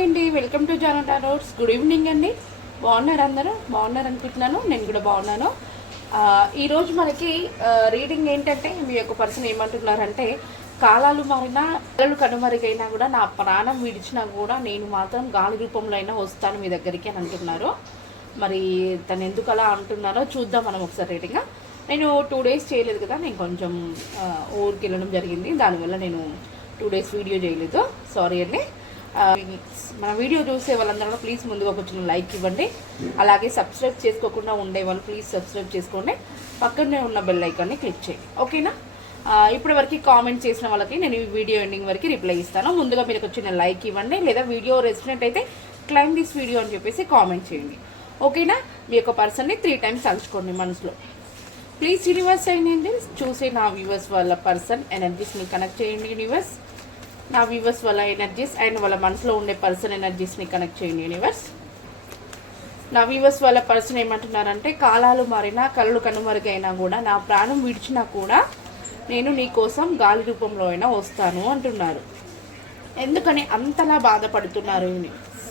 Hi అండి. Welcome to Janata roads good evening అండి. బాగున్నారు అందరూ? బాగున్నారు అనుకుంటున్నాను. నేను కూడా బాగున్నాను. ఈరోజు మనకి రీడింగ్ ఏంటంటే మీ యొక్క పర్సన్ ఏమంటున్నారంటే కాలాలు మారినా కళలు కనుమరుగైనా కూడా నా ప్రాణం విడిచినా కూడా నేను మాత్రం గాలి రూపంలో అయినా వస్తాను మీ దగ్గరికి అని అంటున్నారు. మరి తను ఎందుకు అలా అంటున్నారో చూద్దాం మనం ఒకసారి రీడింగ్ నేను టూ డేస్ చేయలేదు కదా నేను కొంచెం ఊరికి వెళ్ళడం జరిగింది. దానివల్ల నేను టూ డేస్ వీడియో చేయలేదు. సారీ అండి. మన వీడియో చూసే వాళ్ళందరూ ప్లీజ్ ముందుగా కొంచెం లైక్ ఇవ్వండి. అలాగే సబ్స్క్రైబ్ చేసుకోకుండా ఉండే వాళ్ళు ప్లీజ్ సబ్స్క్రైబ్ చేసుకోండి. పక్కనే ఉన్న బెల్ ఐకాన్ని క్లిక్ చేయండి. ఓకేనా? ఇప్పటి వరకు కామెంట్ చేసిన వాళ్ళకి నేను ఈ వీడియో ఎండింగ్ వరకు రిప్లై ఇస్తాను. ముందుగా మీరు ఒక లైక్ ఇవ్వండి. లేదా వీడియో రెసిడెంట్ అయితే క్లైమ్ దిస్ వీడియో అని చెప్పేసి కామెంట్ చేయండి. ఓకేనా? మీ యొక్క పర్సన్ని త్రీ టైమ్స్ తలుచుకోండి మనసులో. ప్లీజ్ యూనివర్స్ అయింది చూసే నా వ్యూవర్స్ వాళ్ళ పర్సన్ ఎనర్జీస్ని కనెక్ట్ చేయండి యూనివర్స్. నా వ్యూవర్స్ వాళ్ళ ఎనర్జీస్ అండ్ వాళ్ళ మనసులో ఉండే పర్సన్ ఎనర్జీస్ని కనెక్ట్ చేయండి యూనివర్స్ నా వ్యూవర్స్ వాళ్ళ పర్సన్ ఏమంటున్నారంటే కాలాలు మారినా కళ్ళు కనుమరుగైనా కూడా నా ప్రాణం విడిచినా కూడా నేను నీ కోసం గాలి రూపంలో అయినా వస్తాను అంటున్నారు. ఎందుకని అంతలా బాధపడుతున్నారు యూనివర్స్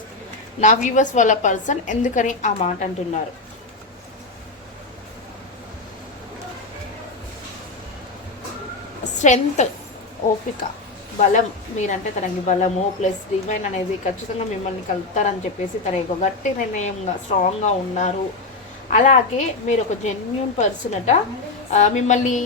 నా వ్యూవర్స్ వాళ్ళ పర్సన్ ఎందుకని ఆ మాట అంటున్నారు? స్ట్రెంగ్త్ ఓపిక. బలం మీరంటే తనకి బలము ప్లస్ డివైన్ అనేది ఖచ్చితంగా మిమ్మల్ని కలుపుతారని చెప్పేసి తన యొక్క గట్టి నిర్ణయంగా స్ట్రాంగ్గా ఉన్నారు. అలాగే మీరు ఒక జెన్యున్ పర్సన్ అట మిమ్మల్ని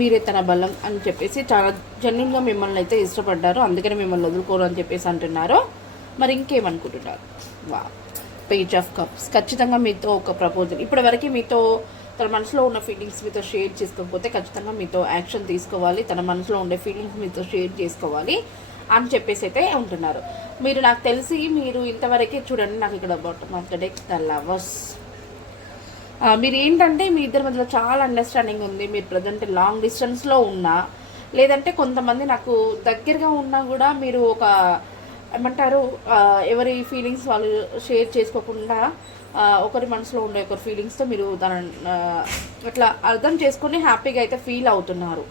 మీరే తన బలం అని చెప్పేసి చాలా జెన్యున్గా మిమ్మల్ని అయితే ఇష్టపడ్డారు అందుకని మిమ్మల్ని వదులుకోరు అని చెప్పేసి అంటున్నారు. మరి ఇంకేమనుకుంటున్నారు? వా పేజ్ ఆఫ్ కప్స్ ఖచ్చితంగా మీతో ఒక ప్రపోజల్ ఇప్పటివరకు మీతో తన మనసులో ఉన్న ఫీలింగ్స్ మీతో షేర్ చేసుకోకపోతే ఖచ్చితంగా మీతో యాక్షన్ తీసుకోవాలి. తన మనసులో ఉండే ఫీలింగ్స్ మీతో షేర్ చేసుకోవాలి అని చెప్పేసి అయితే ఉంటున్నారు. మీరు నాకు తెలిసి మీరు ఇంతవరకే చూడండి నాకు ఇక్కడ bottom of the deck the lovers మీరు ఏంటంటే మీ ఇద్దరి మధ్యలో చాలా అండర్స్టాండింగ్ ఉంది. మీరు ప్రజెంట్ లాంగ్ డిస్టెన్స్లో ఉన్నా లేదంటే కొంతమంది నాకు దగ్గరగా ఉన్నా కూడా మీరు ఒక ఏమంటారు ఎవరి ఫీలింగ్స్ వాళ్ళు షేర్ చేసుకోకుండా ఒకరి మనసులో ఉండే ఒకరి ఫీలింగ్స్తో మీరు దాని అట్లా అర్థం చేసుకొని హ్యాపీగా అయితే ఫీల్ అవుతున్నారు.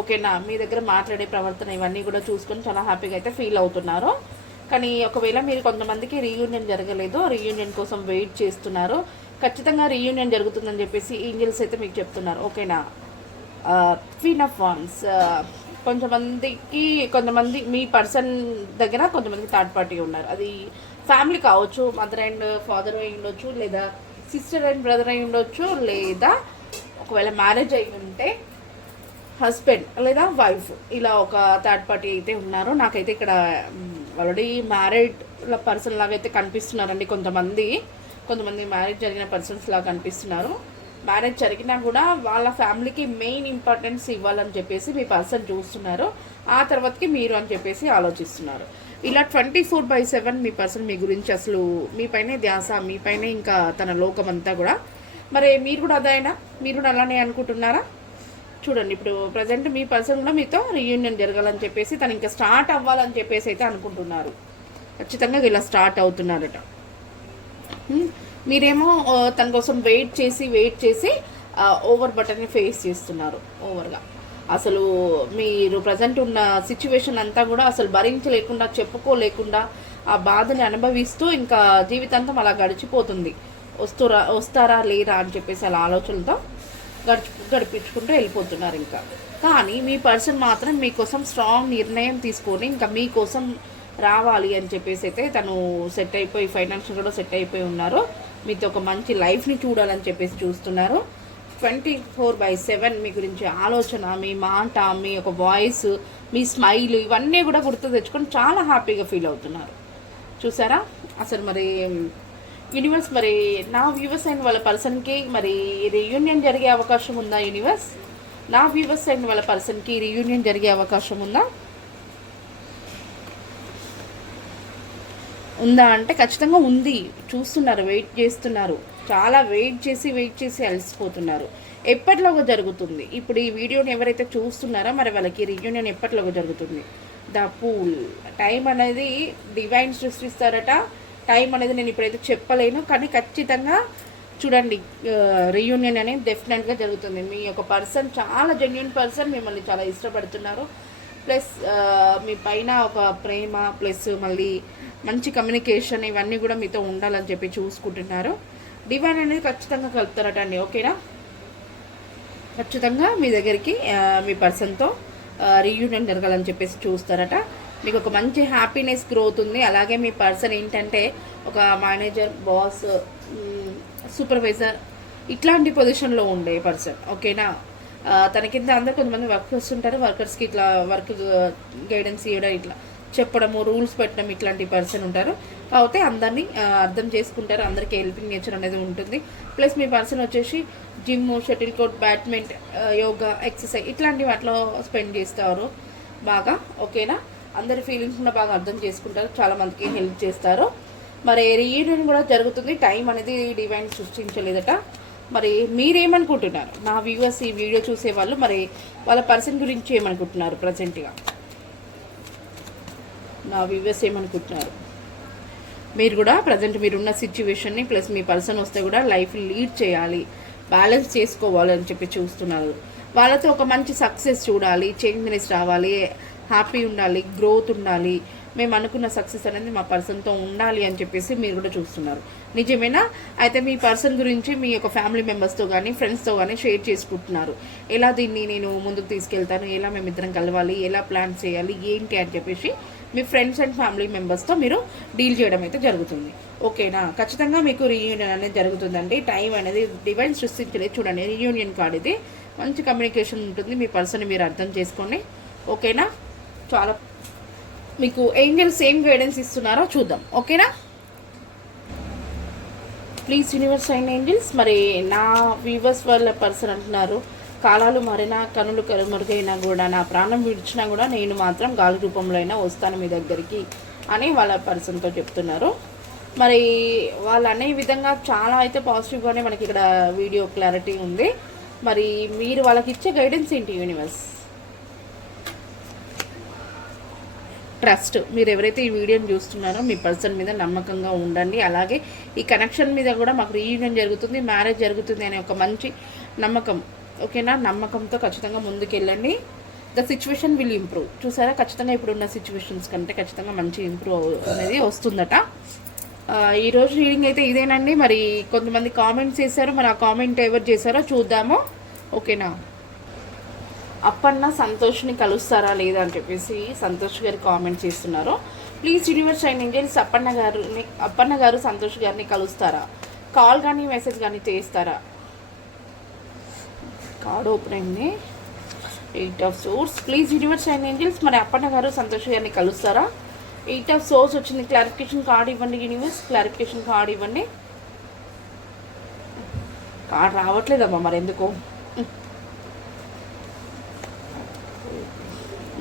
ఓకేనా మీ దగ్గర మాట్లాడే ప్రవర్తన ఇవన్నీ కూడా చూసుకొని చాలా హ్యాపీగా అయితే ఫీల్ అవుతున్నారు. కానీ ఒకవేళ మీరు కొంతమందికి రీయూనియన్ జరగలేదు రీయూనియన్ కోసం వెయిట్ చేస్తున్నారు ఖచ్చితంగా రీయూనియన్ జరుగుతుందని చెప్పేసి ఏంజల్స్ అయితే మీకు చెప్తున్నారు. ఓకేనా క్వీన్ ఆఫ్ వాన్స్ కొంతమందికి కొంతమంది మీ పర్సన్ దగ్గర కొంతమంది థర్డ్ పార్టీ ఉన్నారు. అది ఫ్యామిలీ కావచ్చు మదర్ అండ్ ఫాదర్ అయి ఉండొచ్చు లేదా సిస్టర్ అండ్ బ్రదర్ అయి ఉండొచ్చు లేదా ఒకవేళ మ్యారేజ్ అయి ఉంటే హస్బెండ్ లేదా వైఫ్ ఇలా ఒక థర్డ్ పార్టీ అయితే ఉన్నారు. నాకైతే ఇక్కడ ఆల్రెడీ మ్యారీడ్ పర్సన్ లాగా అయితే కనిపిస్తున్నారండి కొంతమంది. కొంతమంది మ్యారేజ్ జరిగిన పర్సన్స్ లాగా కనిపిస్తున్నారు. మ్యారేజ్ జరిగినా కూడా వాళ్ళ ఫ్యామిలీకి మెయిన్ ఇంపార్టెన్స్ ఇవ్వాలని చెప్పేసి మీ పర్సన్ చూస్తున్నారు. ఆ తర్వాతకి మీరు అని చెప్పేసి ఆలోచిస్తున్నారు. ఇలా ట్వంటీ ఫోర్ బై సెవెన్ మీ పర్సన్ మీ గురించి అసలు మీపైనే ధ్యాస మీపైనే ఇంకా తన లోకం అంతా కూడా. మరి మీరు కూడా అదైనా మీరు కూడా అలానే అనుకుంటున్నారా? చూడండి ఇప్పుడు ప్రజెంట్ మీ పర్సన్ కూడా మీతో రీయూనియన్ జరగాలని చెప్పేసి తను ఇంకా స్టార్ట్ అవ్వాలని చెప్పేసి అయితే అనుకుంటున్నారు. ఖచ్చితంగా ఇలా స్టార్ట్ అవుతున్నారట. మీరేమో తన కోసం వెయిట్ చేసి వెయిట్ చేసి ఓవర్ బటన్ని ఫేస్ చేస్తున్నారు ఓవర్గా. అసలు మీరు ప్రజెంట్ ఉన్న సిచ్యువేషన్ అంతా కూడా అసలు భరించలేకుండా చెప్పుకోలేకుండా ఆ బాధని అనుభవిస్తూ ఇంకా జీవితాంతం అలా గడిచిపోతుంది. వస్తురా వస్తారా లేరా అని చెప్పేసి అలా ఆలోచనలతో గడిచి గడిపించుకుంటూ వెళ్ళిపోతున్నారు ఇంకా. కానీ మీ పర్సన్ మాత్రం మీకోసం స్ట్రాంగ్ నిర్ణయం తీసుకొని ఇంకా మీకోసం రావాలి అని చెప్పేసి అయితే తను సెట్ అయిపోయి ఫైనాన్షియల్ కూడా సెట్ అయిపోయి ఉన్నారు. మీతో ఒక మంచి లైఫ్ని చూడాలని చెప్పేసి చూస్తున్నారు. ట్వంటీ ఫోర్ బై సెవెన్ మీ గురించి ఆలోచన మీ మాట మీ ఒక వాయిస్ మీ స్మైల్ ఇవన్నీ కూడా గుర్తు తెచ్చుకొని చాలా హ్యాపీగా ఫీల్ అవుతున్నారు. చూసారా? అసలు మరి యూనివర్స్ మరి నా వ్యూవర్స్ అయిన వాళ్ళ పర్సన్కి మరి రీయూనియన్ జరిగే అవకాశం ఉందా యూనివర్స్ నా వ్యూవర్స్ అయిన వాళ్ళ పర్సన్కి రీయూనియన్ జరిగే అవకాశం ఉందా? ఉందా అంటే ఖచ్చితంగా ఉంది. చూస్తున్నారు వెయిట్ చేస్తున్నారు. చాలా వెయిట్ చేసి వెయిట్ చేసి అలసిపోతున్నారు. ఎప్పటిలోగా జరుగుతుంది? ఇప్పుడు ఈ వీడియోని ఎవరైతే చూస్తున్నారో మరి వాళ్ళకి రియూనియన్ ఎప్పటిలోగా జరుగుతుంది? The fool. టైం అనేది డివైన్ సృష్టిస్తారట. టైం అనేది నేను ఇప్పుడైతే చెప్పలేను కానీ ఖచ్చితంగా చూడండి రీయూనియన్ అనేది డెఫినెట్గా జరుగుతుంది. మీ యొక్క పర్సన్ చాలా జెన్యున్ పర్సన్ మిమ్మల్ని చాలా ఇష్టపడుతున్నారు. ప్లస్ మీ పైన ఒక ప్రేమ ప్లస్ మళ్ళీ మంచి కమ్యూనికేషన్ ఇవన్నీ కూడా మీతో ఉండాలని చెప్పి చూసుకుంటున్నారు. డివైన్ అనేది ఖచ్చితంగా కలుపుతారట అండి ఓకేనా? ఖచ్చితంగా మీ దగ్గరికి మీ పర్సన్తో రీయూనియన్ జరగాలని చెప్పేసి చూస్తారట. మీకు ఒక మంచి హ్యాపీనెస్ గ్రోత్ ఉంది. అలాగే మీ పర్సన్ ఏంటంటే ఒక మేనేజర్ బాస్ సూపర్వైజర్ ఇట్లాంటి పొజిషన్లో ఉండే పర్సన్ ఓకేనా? తన కింద అందరు కొంతమంది వర్కర్స్ ఉంటారు. వర్కర్స్కి ఇట్లా వర్క్ గైడెన్స్ ఇవ్వడం ఇట్లా చెప్పడము రూల్స్ పెట్టడం ఇట్లాంటి పర్సన్ ఉంటారు. కాకపోతే అందరినీ అర్థం చేసుకుంటారు. అందరికీ హెల్పింగ్ నేచర్ అనేది ఉంటుంది. ప్లస్ మీ పర్సన్ వచ్చేసి gym shuttle court badminton yoga exercise ఇట్లాంటి వాటిలో స్పెండ్ చేస్తారు. బాగా ఓకేనా అందరి ఫీలింగ్స్ కూడా బాగా అర్థం చేసుకుంటారు. చాలామందికి హెల్ప్ చేస్తారు. మరి రీయూనియన్ కూడా జరుగుతుంది. టైం అనేది డివైన్ సృష్టించలేదట. మరి మీరేమనుకుంటున్నారు? నా వ్యూవర్స్ ఈ వీడియో చూసే వాళ్ళు మరి వాళ్ళ పర్సన్ గురించి ఏమనుకుంటున్నారు ప్రజెంట్గా నా వ్యూవర్స్ ఏమనుకుంటున్నారు? మీరు కూడా ప్రజెంట్ మీరున్న సిచ్యువేషన్ని ప్లస్ మీ పర్సన్ వస్తే కూడా లైఫ్ లీడ్ చేయాలి బ్యాలెన్స్ చేసుకోవాలని చెప్పి చూస్తున్నారు. వాళ్ళతో ఒక మంచి సక్సెస్ చూడాలి చేంజ్నెస్ రావాలి హ్యాపీ ఉండాలి గ్రోత్ ఉండాలి మేము అనుకున్న సక్సెస్ అనేది మా పర్సన్తో ఉండాలి అని చెప్పేసి మీరు కూడా చూస్తున్నారు. నిజమేనా? అయితే మీ పర్సన్ గురించి మీ యొక్క ఫ్యామిలీ మెంబర్స్తో కానీ ఫ్రెండ్స్తో కానీ షేర్ చేసుకుంటున్నారు. ఎలా దీన్ని నేను ముందుకు తీసుకెళ్తాను? ఎలా మేము ఇద్దరం కలవాలి? ఎలా ప్లాన్ చేయాలి? ఏంటి అని చెప్పేసి మీ ఫ్రెండ్స్ అండ్ ఫ్యామిలీ మెంబర్స్తో మీరు డీల్ చేయడం అయితే జరుగుతుంది. ఓకేనా? ఖచ్చితంగా మీకు రీయూనియన్ అనేది జరుగుతుందండి. టైం అనేది డివైన్ సృష్టించలేదు. చూడండి రీయూనియన్ కార్డ్ ఇది. మంచి కమ్యూనికేషన్ ఉంటుంది. మీ పర్సన్ మీరు అర్థం చేసుకోండి. ఓకేనా? చాలా మీకు ఏంజల్స్ ఏం గైడెన్స్ ఇస్తున్నారో చూద్దాం. ఓకేనా? ప్లీజ్ యూనివర్స్ అయిన ఏంజల్స్ మరి నా వ్యూవర్స్ వాళ్ళ పర్సన్ అంటున్నారు కాలాలు మరినా కనులు కనుమరుగైనా కూడా నా ప్రాణం విడిచినా కూడా నేను మాత్రం గాలి రూపంలో అయినా వస్తాను మీ దగ్గరికి అని వాళ్ళ పర్సన్తో చెప్తున్నారు. మరి వాళ్ళు అనే విధంగా చాలా అయితే పాజిటివ్గానే మనకి ఇక్కడ వీడియో క్లారిటీ ఉంది. మరి మీరు వాళ్ళకి ఇచ్చే గైడెన్స్ ఏంటి యూనివర్స్ ట్రస్ట్. మీరు ఎవరైతే ఈ వీడియోని చూస్తున్నారో మీ పర్సన్ మీద నమ్మకంగా ఉండండి. అలాగే ఈ కనెక్షన్ మీద కూడా మాకు రీయూనియన్ జరుగుతుంది మ్యారేజ్ జరుగుతుంది అనే ఒక మంచి నమ్మకం. ఓకేనా? నమ్మకంతో ఖచ్చితంగా ముందుకెళ్ళండి. The situation will improve. చూసారా? ఖచ్చితంగా ఇప్పుడున్న సిచ్యువేషన్స్ కంటే ఖచ్చితంగా మంచి ఇంప్రూవ్ అనేది వస్తుందట. ఈరోజు రీడింగ్ అయితే ఇదేనండి. మరి కొంతమంది కామెంట్స్ చేశారు. మరి ఆ కామెంట్ ఎవరు చేశారో చూద్దాము. ఓకేనా? అప్పన్న సంతోష్ని కలుస్తారా లేదా అని చెప్పేసి సంతోష్ గారు కామెంట్ చేస్తున్నారు. ప్లీజ్ యూనివర్స్ అయిన ఏంజల్స్ అప్పన్న గారిని అప్పన్న గారు సంతోష్ గారిని కలుస్తారా? కాల్ కానీ మెసేజ్ కానీ చేస్తారా కార్డ్ ఓపెన్ అయింది. Eight of swords please universe అయిన ఏంజల్స్ మరి అప్పన్న గారు సంతోష్ గారిని కలుస్తారా? ఎయిట్ ఆఫ్ సోర్స్ వచ్చింది. క్లారిఫికేషన్ కార్డ్ ఇవ్వండి యూనివర్స్ క్లారిఫికేషన్ కార్డ్ ఇవ్వండి. కార్డ్ రావట్లేదమ్మా మరి ఎందుకో?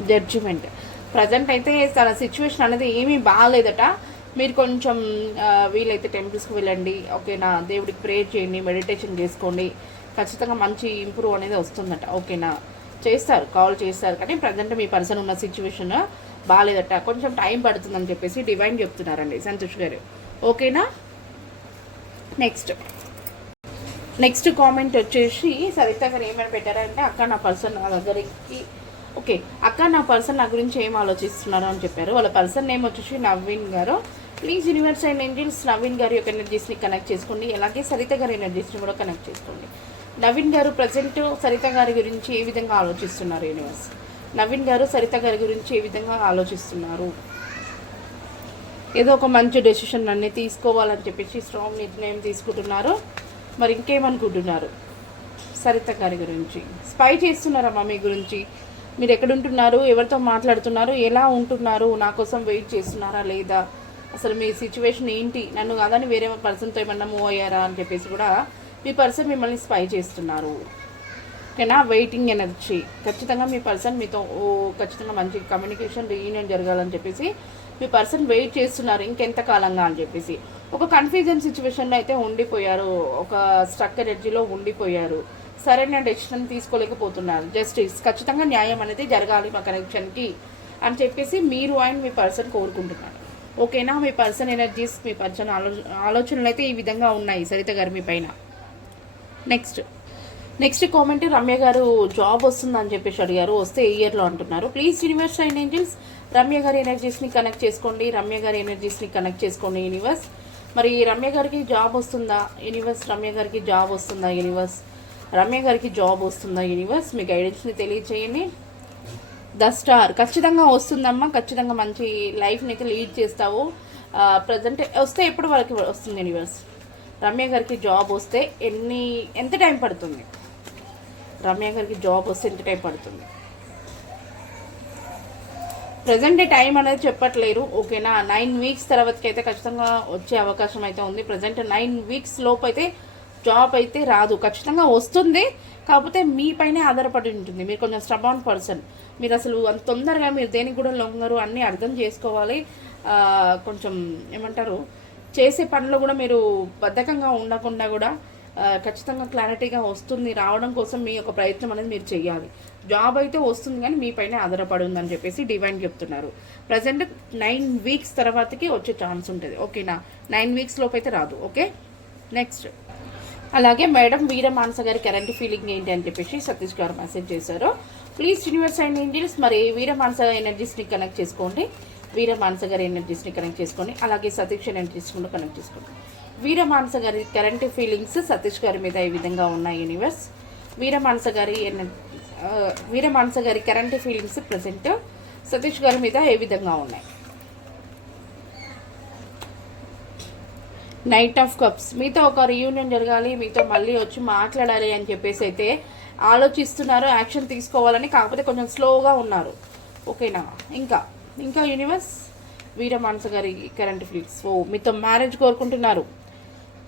జడ్జిమెంట్ ప్రజెంట్ అయితే తన సిచ్యువేషన్ అనేది ఏమీ బాగాలేదట. మీరు కొంచెం వీలైతే టెంపుల్స్కి వెళ్ళండి. ఓకేనా దేవుడికి ప్రేయర్ చేయండి మెడిటేషన్ చేసుకోండి. ఖచ్చితంగా మంచి ఇంప్రూవ్ అనేది వస్తుందట. ఓకేనా చేస్తారు కాల్ చేస్తారు. కానీ ప్రజెంట్ మీ పర్సన్ ఉన్న సిచ్యువేషన్ బాగాలేదట. కొంచెం టైం పడుతుందని చెప్పేసి డివైన్ చెప్తున్నారండి. సంతోష్ గారు. ఓకేనా నెక్స్ట్ నెక్స్ట్ కామెంట్ వచ్చేసి సరిత గారు పెట్టారంటే అక్క నా పర్సన్ నా దగ్గరికి ఓకే అక్క నా పర్సన్ నా గురించి ఏం ఆలోచిస్తున్నారు అని చెప్పారు. వాళ్ళ పర్సన్ నేమ్ వచ్చేసి నవీన్ గారు. Please universe and angels Naveen గారి యొక్క ఎనర్జీస్ని కనెక్ట్ చేసుకోండి. అలాగే సరిత గారి ఎనర్జీస్ని కూడా కనెక్ట్ చేసుకోండి. నవీన్ గారు ప్రజెంట్ సరిత గారి గురించి ఏ విధంగా ఆలోచిస్తున్నారు యూనివర్స్? నవీన్ గారు సరిత గారి గురించి ఏ విధంగా ఆలోచిస్తున్నారు? ఏదో ఒక మంచి డెసిషన్ అన్ని తీసుకోవాలని చెప్పేసి స్ట్రాంగ్ నిర్ణయం తీసుకుంటున్నారు. మరి ఇంకేమనుకుంటున్నారు? సరిత గారి గురించి. స్పై చేస్తున్నారమ్మా మీ గురించి? మీరు ఎక్కడుంటున్నారు ఎవరితో మాట్లాడుతున్నారు? ఎలా ఉంటున్నారు? నా కోసం వెయిట్ చేస్తున్నారా లేదా? అసలు మీ సిచ్యువేషన్ ఏంటి? నన్ను కాదని వేరే పర్సన్తో ఏమన్నా మూవ్ అయ్యారా అని చెప్పేసి కూడా మీ పర్సన్ మిమ్మల్ని స్పై చేస్తున్నారు. ఓకేనా? Waiting energy. ఖచ్చితంగా మీ పర్సన్ మీతో ఓ ఖచ్చితంగా మంచి కమ్యూనికేషన్ రీయూనియన్ జరగాలని చెప్పేసి మీ పర్సన్ వెయిట్ చేస్తున్నారు ఇంకెంత కాలంగా అని చెప్పేసి. ఒక కన్ఫ్యూజన్ సిచ్యువేషన్లో అయితే ఉండిపోయారు. ఒక స్ట్రక్ ఎనర్జీలో ఉండిపోయారు. సరైన డెసిషన్ తీసుకోలేకపోతున్నారు జస్టిస్ ఖచ్చితంగా న్యాయం అనేది జరగాలి మా కనెక్షన్కి అని చెప్పేసి మీరు ఆయన మీ పర్సన్ కోరుకుంటున్నారు. ఓకేనా? మీ పర్సన్ ఎనర్జీస్ మీ పర్సన్ ఆలో ఆలోచనలు అయితే ఈ విధంగా ఉన్నాయి సరిత గారు మీ పైన. నెక్స్ట్ నెక్స్ట్ కామెంట్ రమ్య గారు జాబ్ వస్తుందని చెప్పేసి అడిగారు. వస్తే ఏ ఇయర్లో అంటున్నారు. Please universe and angels Ramya గారి ఎనర్జీస్ని కనెక్ట్ చేసుకోండి. రమ్య గారి ఎనర్జీస్ని కనెక్ట్ చేసుకోండి యూనివర్స్ మరి రమ్య గారికి జాబ్ వస్తుందా? యూనివర్స్ రమ్య గారికి జాబ్ వస్తుందా యూనివర్స్ రమ్య గారికి జాబ్ వస్తుందా యూనివర్స్ మీ గైడెన్స్ని తెలియచేయండి. ద స్టార్ ఖచ్చితంగా వస్తుందమ్మా. ఖచ్చితంగా మంచి లైఫ్ని అయితే లీడ్ చేస్తావు. ప్రజెంట్ వస్తే ఎప్పుడు వరకు వస్తుంది యూనివర్స్ రమ్య గారికి జాబ్ వస్తే ఎన్ని ఎంత టైం పడుతుంది? రమ్య గారికి జాబ్ వస్తే ఎంత టైం పడుతుంది? ప్రజెంట్ టైం అనేది చెప్పట్లేరు. ఓకేనా? నైన్ వీక్స్ తర్వాతకి అయితే ఖచ్చితంగా వచ్చే అవకాశం అయితే ఉంది. ప్రజెంట్ నైన్ వీక్స్ లోపు అయితే జాబ్ అయితే రాదు. ఖచ్చితంగా వస్తుంది. కాకపోతే మీ పైనే ఆధారపడి ఉంటుంది. మీరు కొంచెం స్ట్రబాన్ పర్సన్ మీరు అసలు అంత తొందరగా మీరు దేనికి కూడా లొంగరు అన్నీ అర్థం చేసుకోవాలి. కొంచెం ఏమంటారు? చేసే పనిలో కూడా మీరు బద్ధకంగా ఉండకుండా కూడా ఖచ్చితంగా క్లారిటీగా వస్తుంది. రావడం కోసం మీ యొక్క ప్రయత్నం అనేది మీరు చేయాలి జాబ్ అయితే వస్తుంది కానీ మీ పైన ఆధారపడి ఉందని చెప్పేసి డివైన్ చెప్తున్నారు. ప్రజెంట్ నైన్ వీక్స్ తర్వాతకి వచ్చే ఛాన్స్ ఉంటుంది. ఓకేనా నైన్ వీక్స్ లోపు అయితే రాదు. ఓకే నెక్స్ట్ అలాగే మేడం వీర మానస గారి కరెంట్ ఫీలింగ్ ఏంటి అని చెప్పేసి సతీష్ గారు మెసేజ్ చేశారు. ప్లీజ్ యూనివర్స్ అండ్ ఏంజిల్స్ మరి వీర మానస ఎనర్జీస్ని కనెక్ట్ చేసుకోండి. వీర మానస గారి ఎనర్జీస్ని కనెక్ట్ చేసుకోండి. అలాగే సతీష్ ఎనర్జీస్ కూడా కనెక్ట్ చేసుకోండి. వీర మానస గారి కరెంట్ ఫీలింగ్స్ సతీష్ గారి మీద ఈ విధంగా ఉన్నాయి యూనివర్స్ వీర మానస గారి ఎన- వీర మానస గారి కరెంట్ ఫీలింగ్స్ ప్రజెంట్ సతీష్ గారి మీద ఏ విధంగా ఉన్నాయి? నైట్ ఆఫ్ కప్స్ మీతో ఒక రీయూనియన్ జరగాలి మీతో మళ్ళీ వచ్చి మాట్లాడాలి అని చెప్పేసి అయితే ఆలోచిస్తున్నారు యాక్షన్ తీసుకోవాలని కాకపోతే కొంచెం స్లోగా ఉన్నారు. ఓకేనా? ఇంకా ఇంకా యూనివర్స్ వీర మానస గారి కరెంట్ ఫీల్డ్స్ ఓ మీతో మ్యారేజ్ కోరుకుంటున్నారు.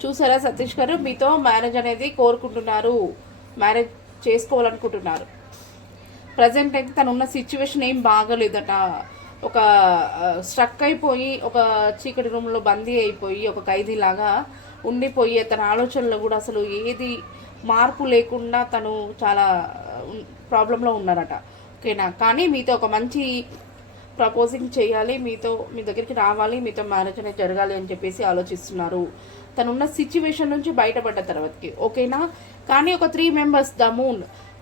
చూసారా సతీష్ గారు? మీతో మ్యారేజ్ అనేది కోరుకుంటున్నారు. మ్యారేజ్ చేసుకోవాలనుకుంటున్నారు. ప్రజెంట్ అయితే తను ఉన్న సిచ్యువేషన్ ఏం బాగలేదట. ఒక స్ట్రక్ అయిపోయి ఒక చీకటి రూమ్లో బందీ అయిపోయి ఒక ఖైదీలాగా ఉండిపోయి తన ఆలోచనలో కూడా అసలు ఏది మార్పు లేకుండా తను చాలా ప్రాబ్లంలో ఉన్నారట. ఓకేనా? కానీ మీతో ఒక మంచి ప్రపోజింగ్ చేయాలి మీతో మీ దగ్గరికి రావాలి మీతో మ్యారేజ్ అనేది జరగాలి అని చెప్పేసి ఆలోచిస్తున్నారు. తనున్న సిచ్యువేషన్ నుంచి బయటపడ్డ తర్వాతకి ఓకేనా? కానీ ఒక three members the moon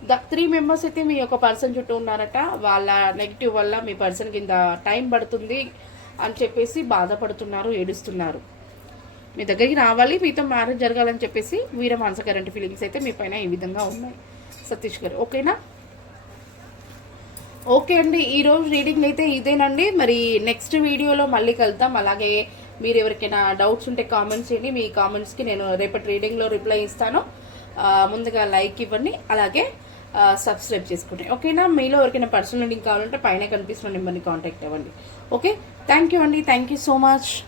the three members అయితే మీ యొక్క పర్సన్ చుట్టూ ఉన్నారట. వాళ్ళ నెగిటివ్ వల్ల మీ పర్సన్ కింద టైం పడుతుంది అని చెప్పేసి బాధపడుతున్నారు ఏడుస్తున్నారు. మీ దగ్గరికి రావాలి మీతో మ్యారేజ్ జరగాలని చెప్పేసి వీర మానస కరెంట్ ఫీలింగ్స్ అయితే మీ పైన ఈ విధంగా ఉన్నాయి. సతీష్ గారు ఓకేనా? ఓకే అండి ఈరోజు రీడింగ్ అయితే ఇదేనండి. మరి నెక్స్ట్ వీడియోలో మళ్ళీ కలుద్దాం. అలాగే మీరు ఎవరికైనా డౌట్స్ ఉంటే కామెంట్స్ చేయండి. మీ కామెంట్స్కి నేను రేపటి రీడింగ్లో రిప్లై ఇస్తాను. ముందుగా లైక్ ఇవ్వండి. అలాగే సబ్స్క్రైబ్ చేసుకోండి ఓకేనా? మీలో ఎవరికైనా పర్సనల్ లింక్ కావాలంటే పైన కనిపిస్తున్న నెంబర్ని కాంటాక్ట్ అవ్వండి. ఓకే? థ్యాంక్ యూ అండి. Thank you so much